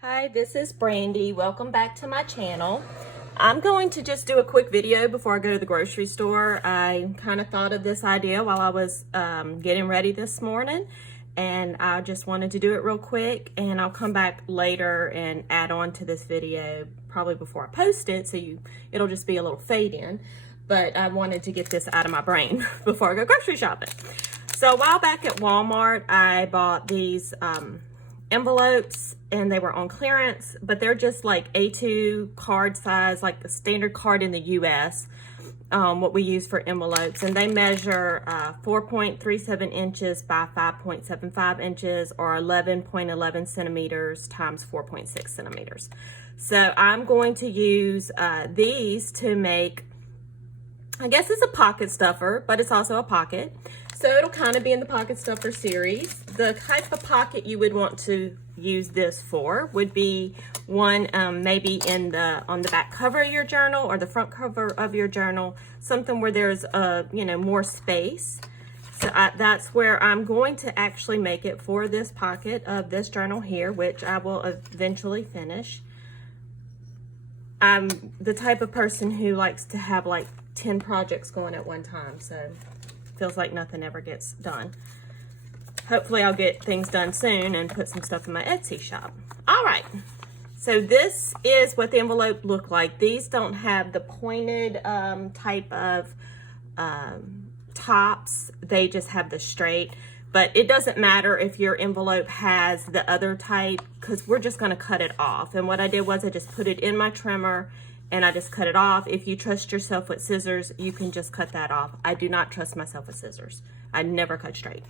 Hi, this is Brandy. Welcome back to my channel. I'm going to just do a quick video before I go to the grocery store. I kind of thought of this idea while I was getting ready this morning, and I just wanted to do it real quick, and I'll come back later and add on to this video probably before I post it, so it'll just be a little fade in. But I wanted to get this out of my brain before I go grocery shopping. So a while back at Walmart, I bought these envelopes, and they were on clearance, but they're just like A2 card size, like the standard card in the US, what we use for envelopes. And they measure 4.37 inches by 5.75 inches, or 11.11 centimeters times 4.6 centimeters. So I'm going to use these to make, I guess it's a pocket stuffer, but it's also a pocket. So it'll kind of be in the pocket stuffer series. The type of pocket you would want to use this for would be one maybe on the back cover of your journal or the front cover of your journal, something where there's more space. So that's where I'm going to actually make it for this pocket of this journal here, which I will eventually finish. I'm the type of person who likes to have like 10 projects going at one time, so feels like nothing ever gets done. Hopefully I'll get things done soon and put some stuff in my Etsy shop. All right, so this is what the envelope look like. These don't have the pointed type of tops. They just have the straight, but it doesn't matter if your envelope has the other type, because we're just gonna cut it off. And what I did was I just put it in my trimmer and I just cut it off. If you trust yourself with scissors, you can just cut that off. I do not trust myself with scissors. I never cut straight.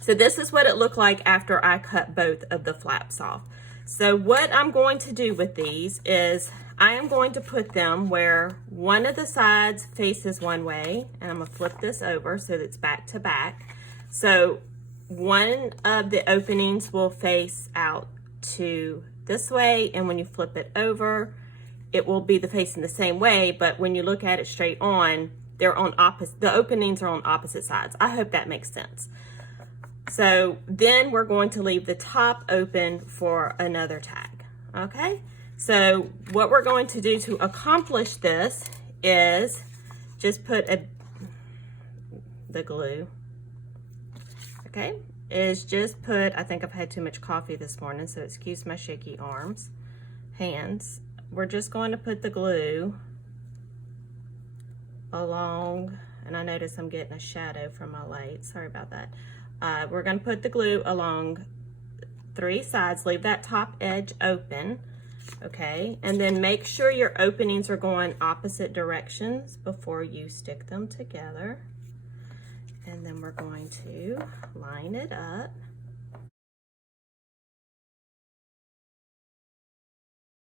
So this is what it looked like after I cut both of the flaps off. So what I'm going to do with these is I am going to put them where one of the sides faces one way, and I'm gonna flip this over so that it's back to back. So one of the openings will face out to this way, and when you flip it over, it will be facing the same way, but when you look at it straight on, they're on opposite, the openings are on opposite sides. I hope that makes sense. So then we're going to leave the top open for another tag, okay? So what we're going to do to accomplish this is just put the glue, okay? I think I've had too much coffee this morning, so excuse my shaky hands. We're just going to put the glue along, and I notice I'm getting a shadow from my light. Sorry about that. We're going to put the glue along 3 sides. Leave that top edge open, okay? And then make sure your openings are going opposite directions before you stick them together. And then we're going to line it up.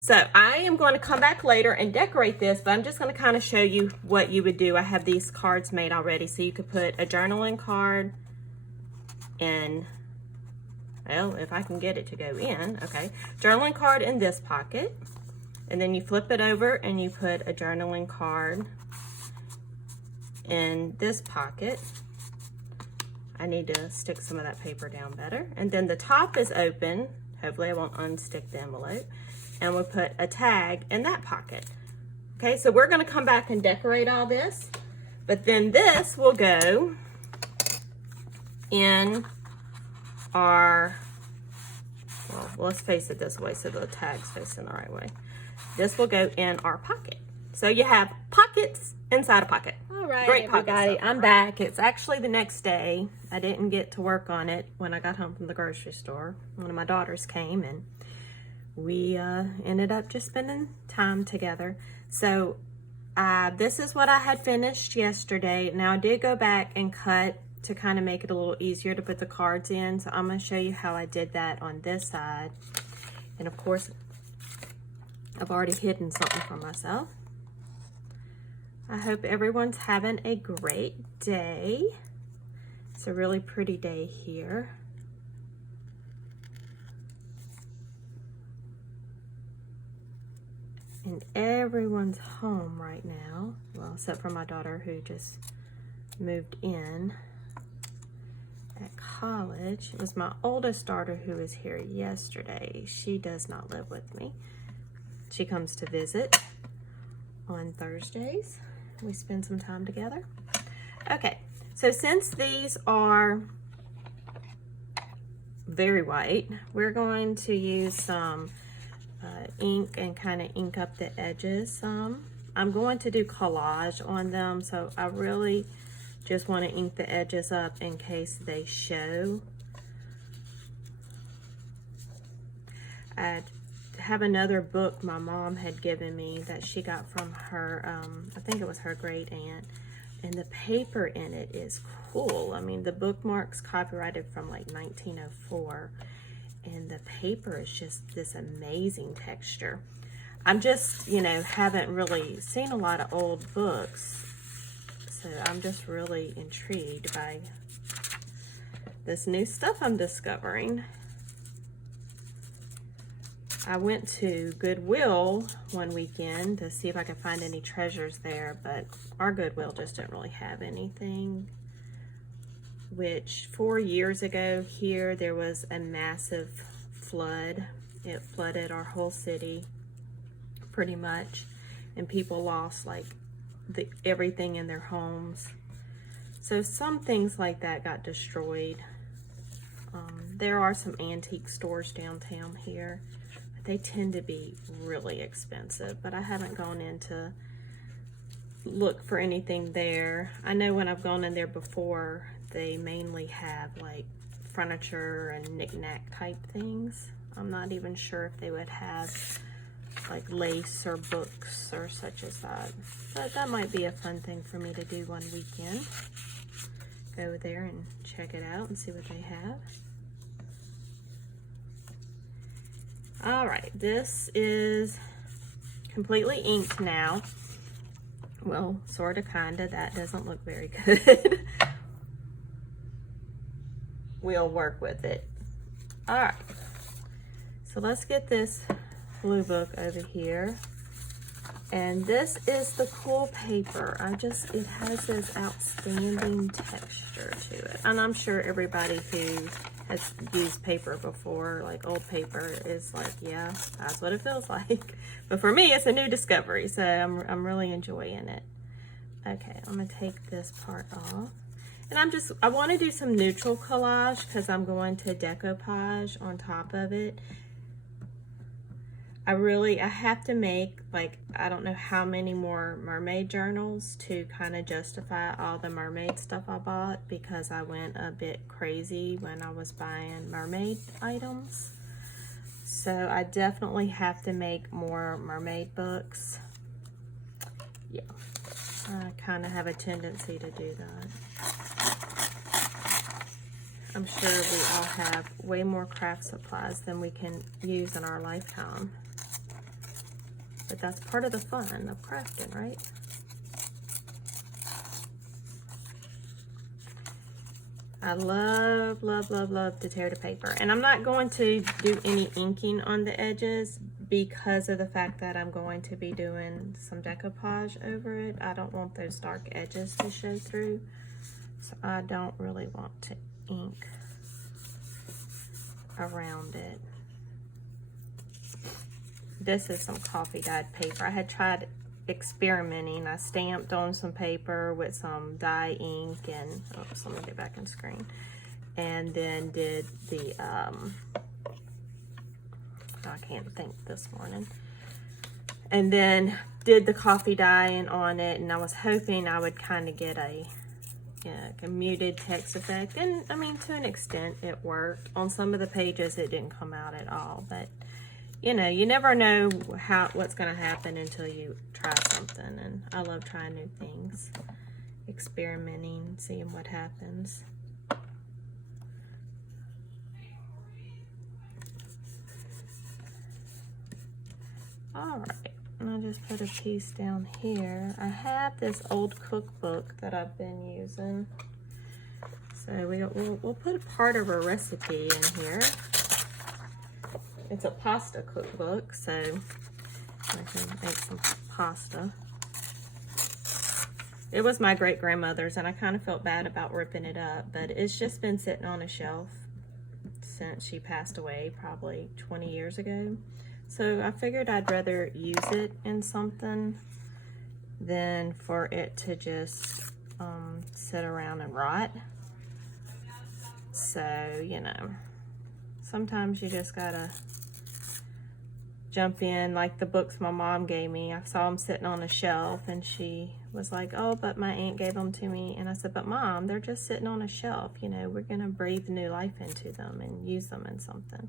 So I am going to come back later and decorate this, but I'm just going to kind of show you what you would do. I have these cards made already, so you could put a journaling card in, well, if I can get it to go in, okay. Journaling card in this pocket, and then you flip it over and you put a journaling card in this pocket. I need to stick some of that paper down better. And then the top is open. Hopefully I won't unstick the envelope. And we'll put a tag in that pocket. Okay, so we're gonna come back and decorate all this, but then this will go in our, well, let's face it this way so the tag's facing the right way. This will go in our pocket. So you have pockets inside a pocket. All right, great everybody, I'm back. It's actually the next day. I didn't get to work on it when I got home from the grocery store. One of my daughters came and we ended up just spending time together. So this is what I had finished yesterday. Now I did go back and cut to kind of make it a little easier to put the cards in. So I'm going to show you how I did that on this side. And of course, I've already hidden something from myself. I hope everyone's having a great day. It's a really pretty day here. And everyone's home right now, well, except for my daughter who just moved in at college. It was my oldest daughter who was here yesterday. She does not live with me. She comes to visit on Thursdays. We spend some time together. Okay, so since these are very white, we're going to use some ink and kind of ink up the edges some. I'm going to do collage on them, so I really just want to ink the edges up in case they show. I have another book my mom had given me that she got from her, I think it was her great aunt, and the paper in it is cool. I mean, the bookmark's copyrighted from like 1904, and the paper is just this amazing texture. I'm just, you know, haven't really seen a lot of old books, so I'm just really intrigued by this new stuff I'm discovering. I went to Goodwill one weekend to see if I could find any treasures there, but our Goodwill just didn't really have anything. Which 4 years ago here, there was a massive flood. It flooded our whole city pretty much, and people lost like everything in their homes. So some things like that got destroyed. There are some antique stores downtown here. They tend to be really expensive, but I haven't gone in to look for anything there. I know when I've gone in there before, they mainly have like furniture and knick-knack type things. I'm not even sure if they would have like lace or books or such as that. But that might be a fun thing for me to do one weekend. Go there and check it out and see what they have. All right, this is completely inked now. Well, sort of, kind of. That doesn't look very good. We'll work with it. All right, so let's get this blue book over here. And this is the cool paper. It has this outstanding texture to it. And I'm sure everybody who has used paper before, like old paper, is like, yeah, that's what it feels like. But for me, it's a new discovery, so I'm really enjoying it. Okay, I'm gonna take this part off. And I want to do some neutral collage because I'm going to decoupage on top of it. I have to make, like, I don't know how many more mermaid journals to kind of justify all the mermaid stuff I bought, because I went a bit crazy when I was buying mermaid items. So I definitely have to make more mermaid books. Yeah, I kind of have a tendency to do that. I'm sure we all have way more craft supplies than we can use in our lifetime. But that's part of the fun of crafting, right? I love, love, love, love to tear the paper. And I'm not going to do any inking on the edges because of the fact that I'm going to be doing some decoupage over it. I don't want those dark edges to show through. So I don't really want to ink around it. This is some coffee dyed paper. I had tried experimenting. I stamped on some paper with some dye ink and, oops, let me get back on screen. And then did the, I can't think this morning. And then did the coffee dyeing on it, and I was hoping I would kind of get a muted text effect. And I mean, to an extent it worked. On some of the pages it didn't come out at all, but you know, you never know what's going to happen until you try something, and I love trying new things, experimenting, seeing what happens. All right, and I'll just put a piece down here. I have this old cookbook that I've been using, so we'll put a part of a recipe in here. It's a pasta cookbook, so I can make some pasta. It was my great-grandmother's, and I kind of felt bad about ripping it up, but it's just been sitting on a shelf since she passed away, probably 20 years ago. So I figured I'd rather use it in something than for it to just sit around and rot. So, you know, sometimes you just gotta jump in. Like the books my mom gave me, I saw them sitting on a shelf, and she was like, oh, but my aunt gave them to me. And I said, but Mom, they're just sitting on a shelf. You know, we're gonna breathe new life into them and use them in something.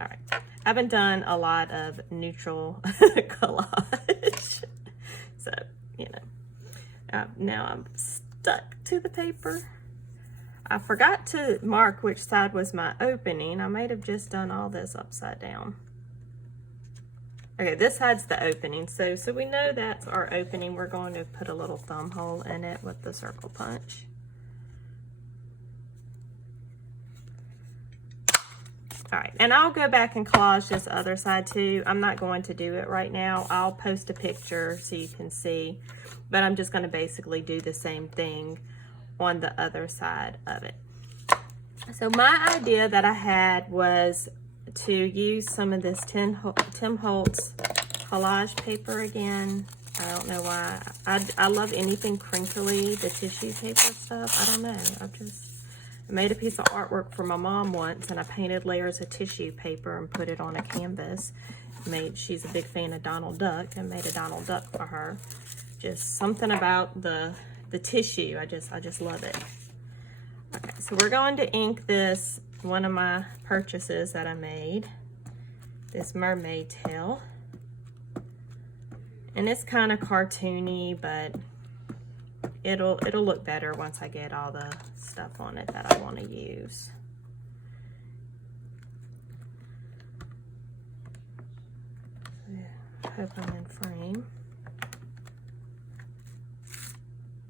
All right, I haven't done a lot of neutral collage. So, you know, now I'm stuck to the paper. I forgot to mark which side was my opening. I might have just done all this upside down. Okay, this side's the opening. So we know that's our opening. We're going to put a little thumb hole in it with the circle punch. All right, and I'll go back and collage this other side too. I'm not going to do it right now. I'll post a picture so you can see, but I'm just going to basically do the same thing on the other side of it. So my idea that I had was to use some of this Tim Holtz collage paper again. I don't know why. I love anything crinkly, the tissue paper stuff. I don't know. I made a piece of artwork for my mom once, and I painted layers of tissue paper and put it on a canvas. She's a big fan of Donald Duck, and made a Donald Duck for her. Just something about the tissue. I just love it. Okay, so we're going to ink this, one of my purchases that I made, this mermaid tail. And it's kind of cartoony, but it'll look better once I get all the stuff on it that I want to use. Hope I'm in frame.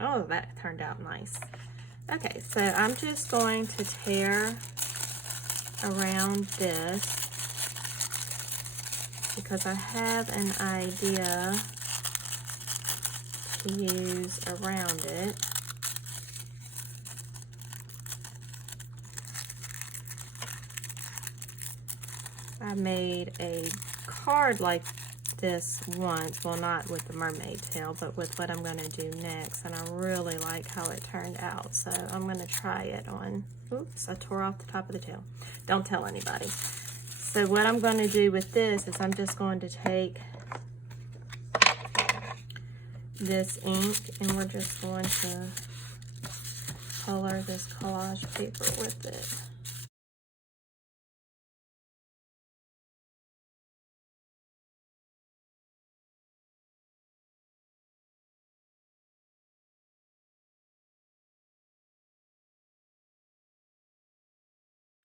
Oh, that turned out nice. Okay, so I'm just going to tear around this because I have an idea to use around it. I made a card like this once, well, not with the mermaid tail, but with what I'm going to do next, and I really like how it turned out, so I'm going to try it on. Oops, I tore off the top of the tail. Don't tell anybody. So what I'm going to do with this is I'm just going to take this ink, and we're just going to color this collage paper with it.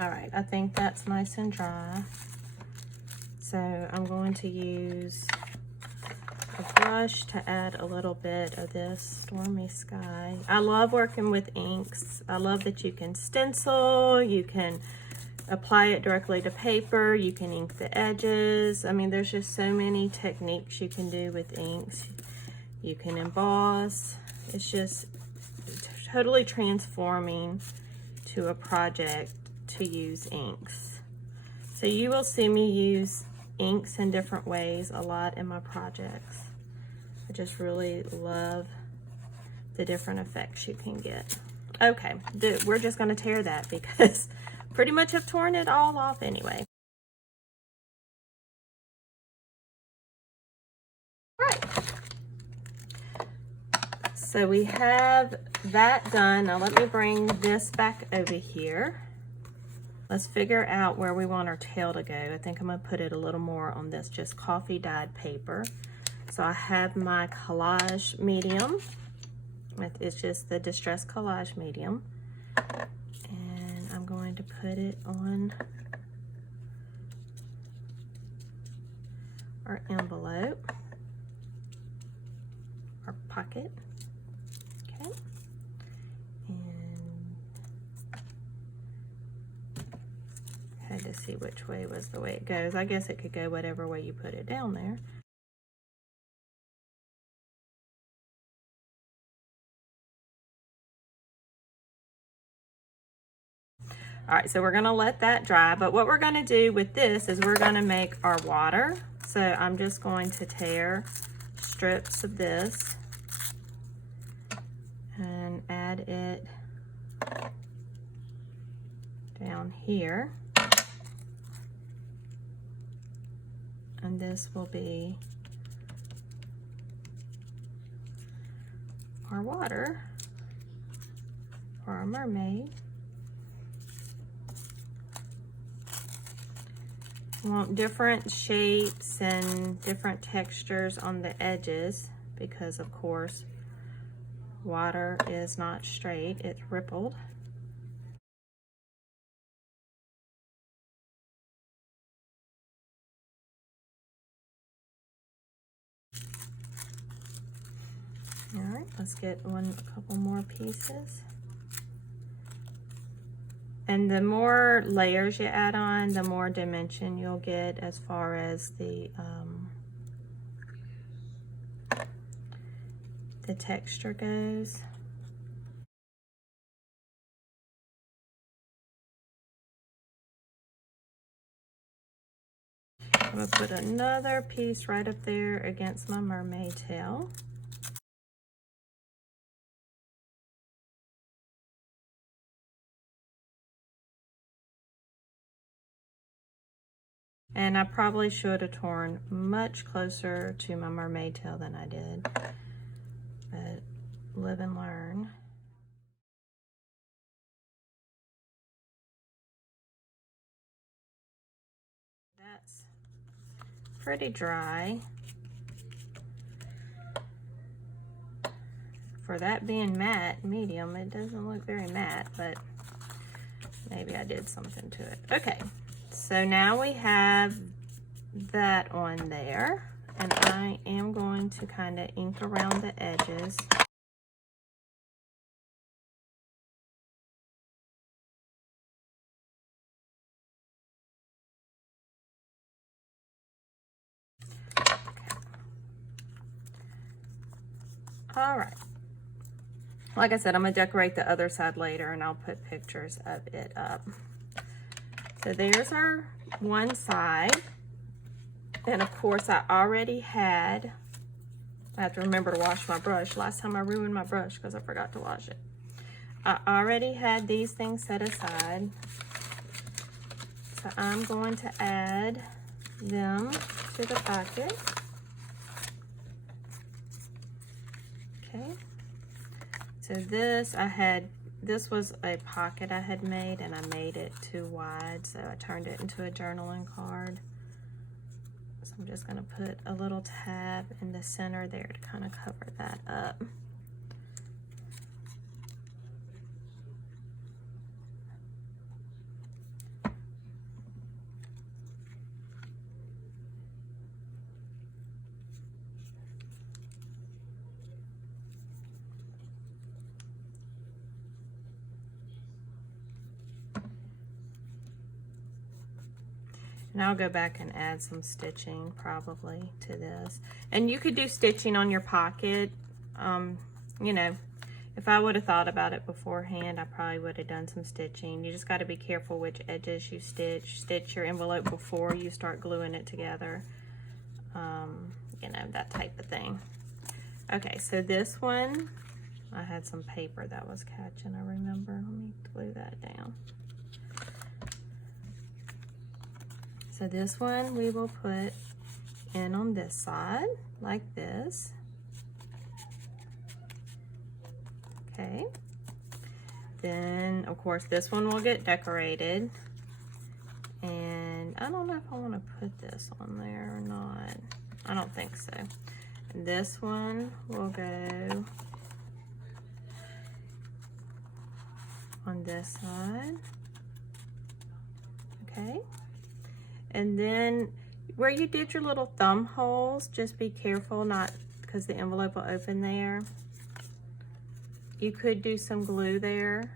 All right, I think that's nice and dry. So I'm going to use a brush to add a little bit of this Stormy Sky. I love working with inks. I love that you can stencil, you can apply it directly to paper, you can ink the edges. I mean, there's just so many techniques you can do with inks. You can emboss. It's just totally transforming to a project to use inks. So you will see me use inks in different ways a lot in my projects. I just really love the different effects you can get. Okay, we're just going to tear that because pretty much I've torn it all off anyway. Right. So we have that done. Now let me bring this back over here. Let's figure out where we want our tail to go. I think I'm going to put it a little more on this just coffee dyed paper. So I have my collage medium. It's just the Distress Collage medium. And I'm going to put it on our envelope, our pocket. Okay. Had to see which way was the way it goes. I guess it could go whatever way you put it down there. All right, so we're gonna let that dry, but what we're gonna do with this is we're gonna make our water. So I'm just going to tear strips of this and add it down here. And this will be our water for our mermaid. We want different shapes and different textures on the edges because, of course, water is not straight, it's rippled. All right, let's get a couple more pieces. And the more layers you add on, the more dimension you'll get as far as the texture goes. I'm gonna put another piece right up there against my mermaid tail. And I probably should have torn much closer to my mermaid tail than I did, but live and learn. That's pretty dry. For that being matte, medium, it doesn't look very matte, but maybe I did something to it. Okay, so now we have that on there, and I am going to kind of ink around the edges. All right. Like I said, I'm gonna decorate the other side later and I'll put pictures of it up. So there's our one side. And of course I already had, I have to remember to wash my brush. Last time I ruined my brush because I forgot to wash it. I already had these things set aside. So I'm going to add them to the pocket. Okay. So this was a pocket I had made and I made it too wide, so I turned it into a journaling card. So I'm just gonna put a little tab in the center there to kind of cover that up. And I'll go back and add some stitching probably to this. And you could do stitching on your pocket. You know, if I would have thought about it beforehand, I probably would have done some stitching. You just got to be careful which edges you stitch. Stitch your envelope before you start gluing it together. You know, that type of thing. Okay, so this one, I had some paper that was catching, I remember. Let me glue that down. So this one we will put in on this side, like this. Okay. Then, of course, this one will get decorated. And I don't know if I want to put this on there or not. I don't think so. And this one will go on this side. Okay. And then where you did your little thumb holes, just be careful, not because the envelope will open there. You could do some glue there.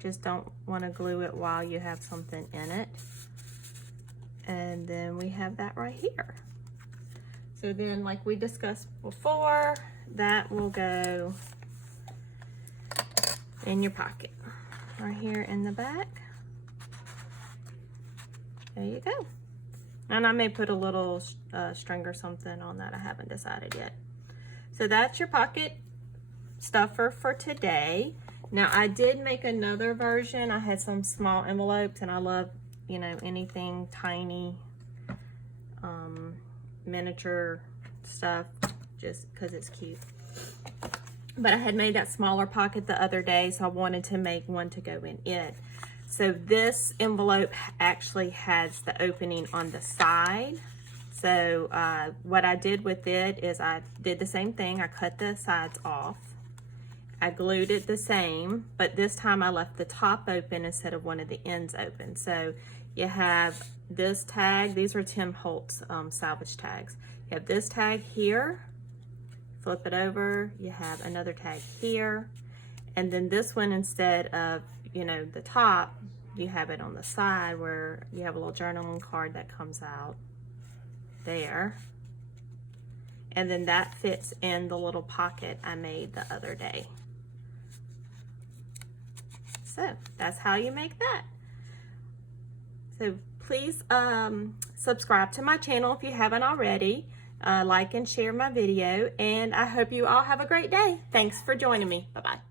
Just don't want to glue it while you have something in it. And then we have that right here. So then, like we discussed before, that will go in your pocket right here in the back. There you go. And I may put a little string or something on that. I haven't decided yet. So that's your pocket stuffer for today. Now I did make another version. I had some small envelopes, and I love, you know, anything tiny, miniature stuff, just because it's cute. But I had made that smaller pocket the other day, so I wanted to make one to go in it. So this envelope actually has the opening on the side. So what I did with it is I did the same thing. I cut the sides off. I glued it the same, but this time I left the top open instead of one of the ends open. So you have this tag. These are Tim Holtz salvage tags. You have this tag here. Flip it over. You have another tag here. And then this one, instead of, you know, the top, you have it on the side where you have a little journaling card that comes out there. And then that fits in the little pocket I made the other day. So that's how you make that. So please subscribe to my channel if you haven't already. Like and share my video, and I hope you all have a great day. Thanks for joining me. Bye-bye.